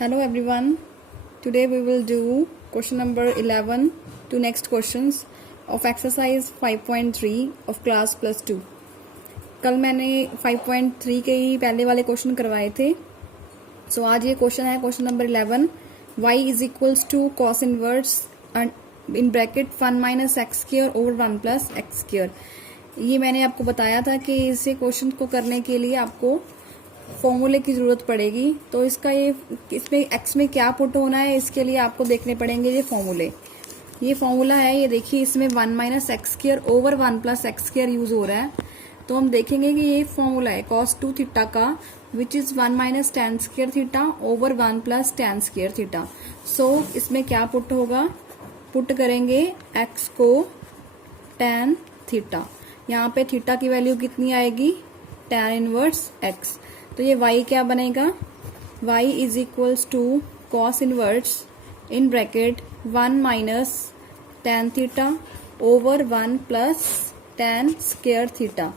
Hello everyone. Today we will do question number 11 to next questions of exercise 5.3 of class plus 2. कल मैंने 5.3 के ही पहले वाले question करवाए थे. सो आज ये क्वेश्चन है question number 11. y is equals to cos inverse in bracket 1 minus x square over 1 plus x square. ये मैंने आपको बताया था कि इसे क्वेश्चन को करने के लिए आपको फॉर्मूले की जरूरत पड़ेगी. तो इसका इसमें एक्स में क्या पुट होना है, इसके लिए आपको देखने पड़ेंगे ये फॉर्मूले. ये फॉर्मूला है, ये देखिए इसमें 1 minus x square over 1 plus x square use हो रहा है. तो हम देखेंगे कि ये फॉर्मूला है cos 2 थीटा का, which is 1 minus tan square theta over 1 plus tan square theta. So इसमें क्या पुट होगा, पुट करेंगे एक्स को tan थीटा. यहाँ पे थीटा की वैल्यू कितनी आएगी, tan इनवर्स एक्स. तो ये y क्या बनेगा, y is equals to cos inverse in bracket 1 minus tan theta over 1 plus tan square theta.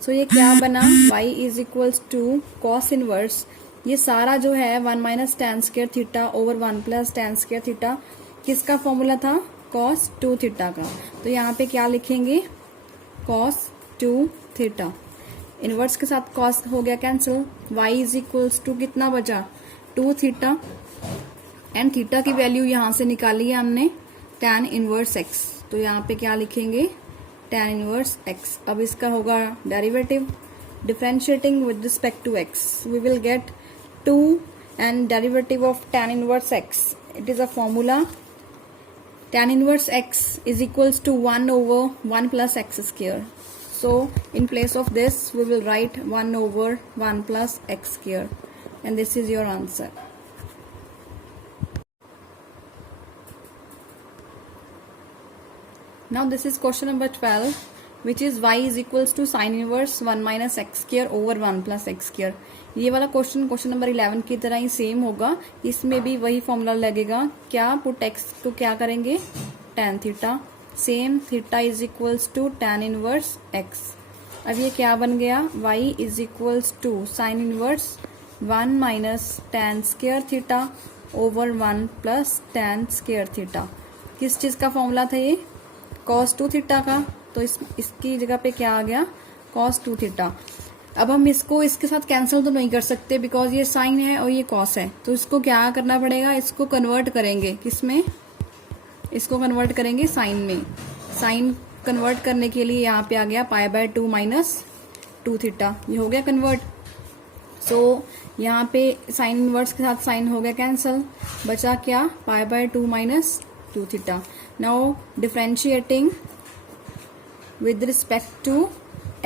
So ये क्या बना, y is equals to cos inverse, ये सारा जो है 1 minus tan square theta over 1 plus tan square theta किसका formula था, cos 2 theta का. तो यहाँ पे क्या लिखेंगे, कॉस 2 थीटा. इनवर्स के साथ कॉस हो गया cancel. y is equals to कितना बचा, 2 थीटा. एंड थीटा की वैल्यू यहां से निकाली है हमने, tan इनवर्स x. तो यहाँ पे क्या लिखेंगे, tan इनवर्स x. अब इसका होगा derivative, differentiating with respect to x we will get 2 and derivative of tan inverse x. It is a formula, tan inverse x is equals to 1 over 1 plus x square. So in place of this we will write 1 over 1 plus x square, and this is your answer. Now this is question number 12, which is y is equals to sin inverse 1 minus x square over 1 plus x square. ये वाला question number 11 की तरह ही same होगा. इसमें भी वही formula लगेगा. क्या पुट x को क्या करेंगे, tan theta. Same theta is equals to tan inverse x. अब ये क्या बन गया, y is equals to sine inverse 1 minus tan square theta over 1 plus tan square theta. किस चीज का फॉर्मूला था ये, cos 2 थीटा का. तो इसकी जगह पे क्या आ गया, cos 2 थीटा. अब हम इसको इसके साथ कैंसिल तो नहीं कर सकते बिकॉज ये साइन है और ये कॉस है. तो इसको क्या करना पड़ेगा, इसको कन्वर्ट करेंगे किसमें, इसको कन्वर्ट करेंगे साइन में. साइन कन्वर्ट करने के लिए यहाँ पे आ गया π/2 माइनस 2 थीटा. ये हो गया कन्वर्ट. सो यहाँ पे साइन इनवर्स के साथ साइन हो गया कैंसिल, बचा क्या, π/2 minus 2 theta. Now differentiating with respect to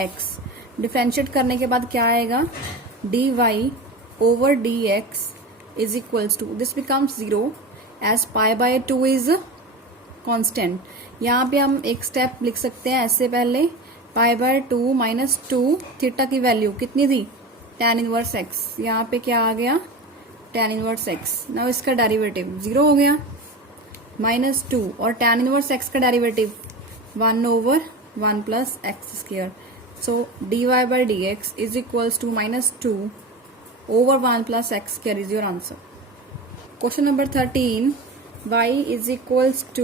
x. Differentiate करने के बाद क्या आएगा, dy over dx is equals to, this becomes 0 as π/2 is constant. यहाँ पे हम एक स्टेप लिख सकते हैं ऐसे, पहले π/2 माइनस 2 थीटा की वैल्यू कितनी थी, tan इनवर्स x. यहाँ पे क्या आ गया, tan इनवर्स x. नाउ इसका डेरिवेटिव 0 हो गया, माइनस 2 और tan इनवर्स x का derivative 1 over 1 plus x square. So dy/dx is equals to minus 2 over 1 plus x square is your answer. Question number 13, y is equals to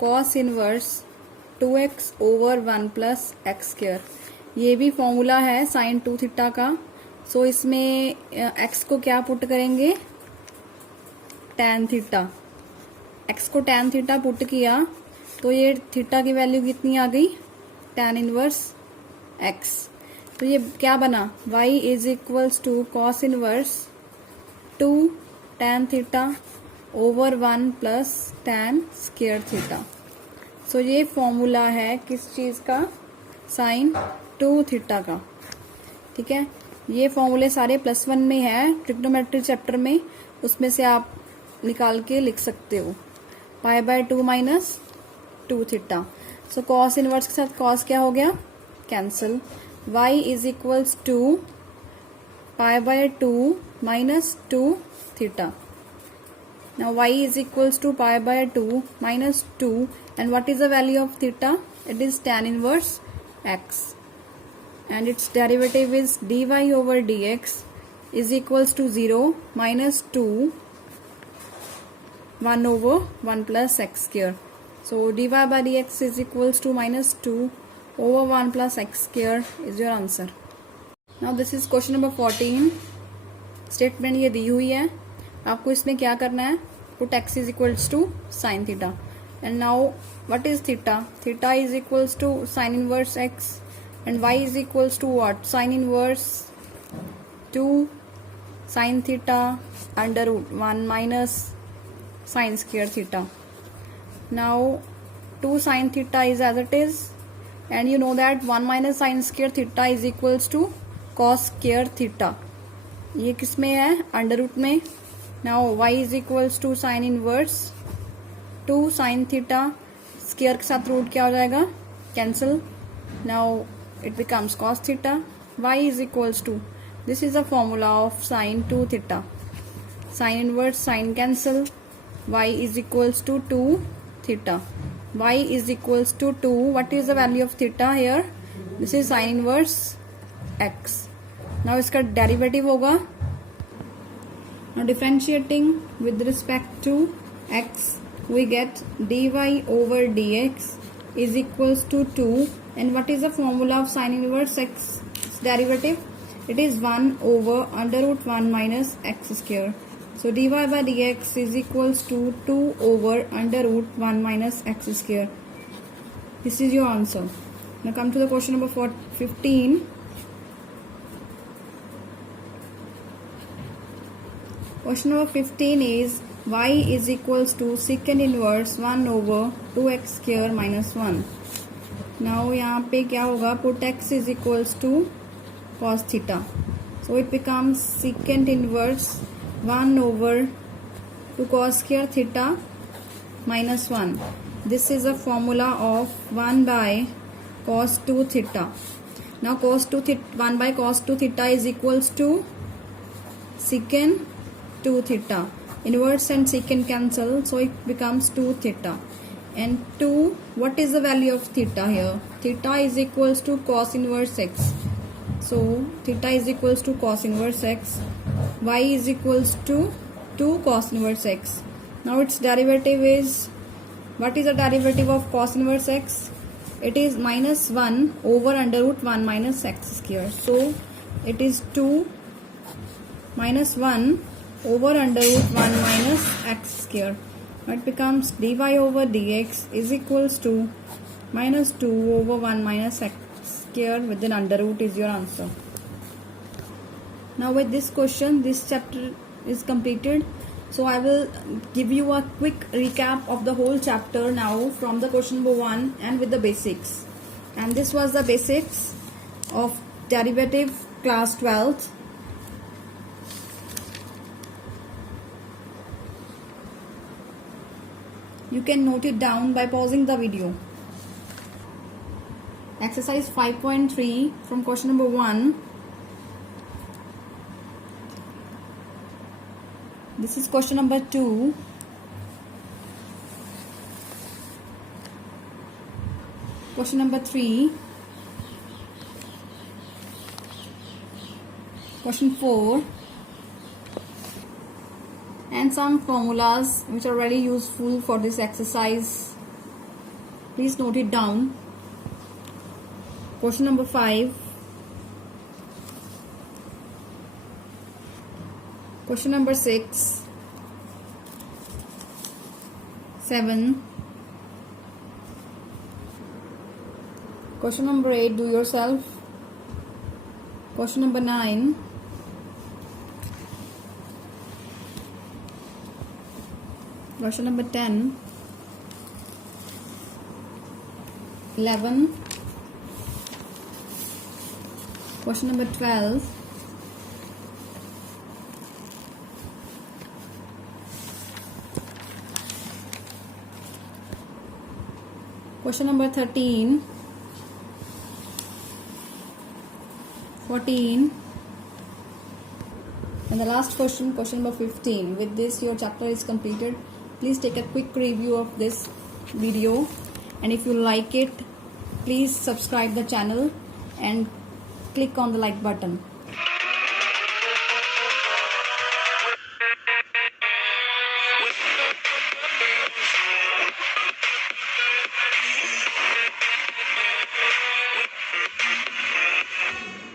cos inverse 2x over 1 plus x square. ये भी formula है sin 2 theta का. सो इसमें x को क्या put करेंगे, tan theta. x को tan theta put किया तो ये थीटा की वैल्यू कितनी आ गई, tan इनवर्स x. तो ये क्या बना, y is equals to cos inverse 2 tan theta over 1 plus tan square theta. So ये फॉर्मूला है किस चीज का, साइन 2 थीटा का. ठीक है, ये फॉर्मूले सारे +1 में है ट्रिग्नोमेट्री चैप्टर में, उसमें से आप निकाल के लिख सकते हो. π/2 minus 2 theta. So cos inverse के साथ कॉस क्या हो गया, cancel. y is equals to π/2 minus 2 theta. Now y is equals to π/2 minus 2, and what is the value of theta? It is tan inverse x, and its derivative is dy over dx is equals to 0 minus 2 1 over 1 plus x square. So dy by dx is equals to minus 2 over 1 plus x square is your answer. Now this is question number 14. Statement ये दी हुई है, आपको इसमें क्या करना है, put x is equals to sin theta. And now what is theta? Theta is equals to sin inverse x and y is equals to what? Sin inverse 2 sin theta under root 1 minus sin square theta. Now 2 sin theta is as it is, and you know that 1 minus sin square theta is equals to cos square theta. ये किस में है? Under root में. Now y is equals to sine inverse 2 sin theta, square के साथ root क्या हो जाएगा? Cancel. Now it becomes cos theta. y is equals to, this is the formula of sine 2 theta. Sine inverse sine cancel, y is equals to 2 theta. y is equals to 2. What is the value of theta here? This is sine inverse x. Now इसका derivative होगा. Now differentiating with respect to x we get dy over dx is equals to 2. And what is the formula of sin inverse x derivative? It is 1 over under root 1 minus x square. So dy by dx is equals to 2 over under root 1 minus x square. This is your answer. Now come to the question number 15. Question number 15 is y is equals to secant inverse 1 over 2x square minus 1. Now यहाँ पे क्या होगा? Put x is equals to cos theta. So it becomes secant inverse 1 over 2 cos square theta minus 1. This is a formula of 1 by cos 2 theta. Now 1 by cos 2 theta is equals to secant 2 theta. Inverse and secant cancel, so it becomes 2 theta. And 2, what is the value of theta here? Theta is equals to cos inverse x. So theta is equals to cos inverse x. Y is equals to 2 cos inverse x. Now its derivative is, what is the derivative of cos inverse x? It is minus 1 over under root 1 minus x square. So it is 2 minus 1 over under root 1 minus x square. It becomes dy over dx is equals to minus 2 over 1 minus x square within under root is your answer. Now with this question, this chapter is completed. So I will give you a quick recap of the whole chapter now from the question number 1 and with the basics. And this was the basics of derivative class 12th. You can note it down by pausing the video. Exercise 5.3 from question number 1. This is question number 2. Question number 3. Question 4. And some formulas which are very useful for this exercise. Please note it down. Question number 5. Question number 6. 7. Question number 8, do yourself. Question number 9. Question number 10, 11, question number 12, question number 13, 14, and the last question, question number 15. With this, your chapter is completed. Please take a quick review of this video, and if you like it, please subscribe the channel and click on the like button.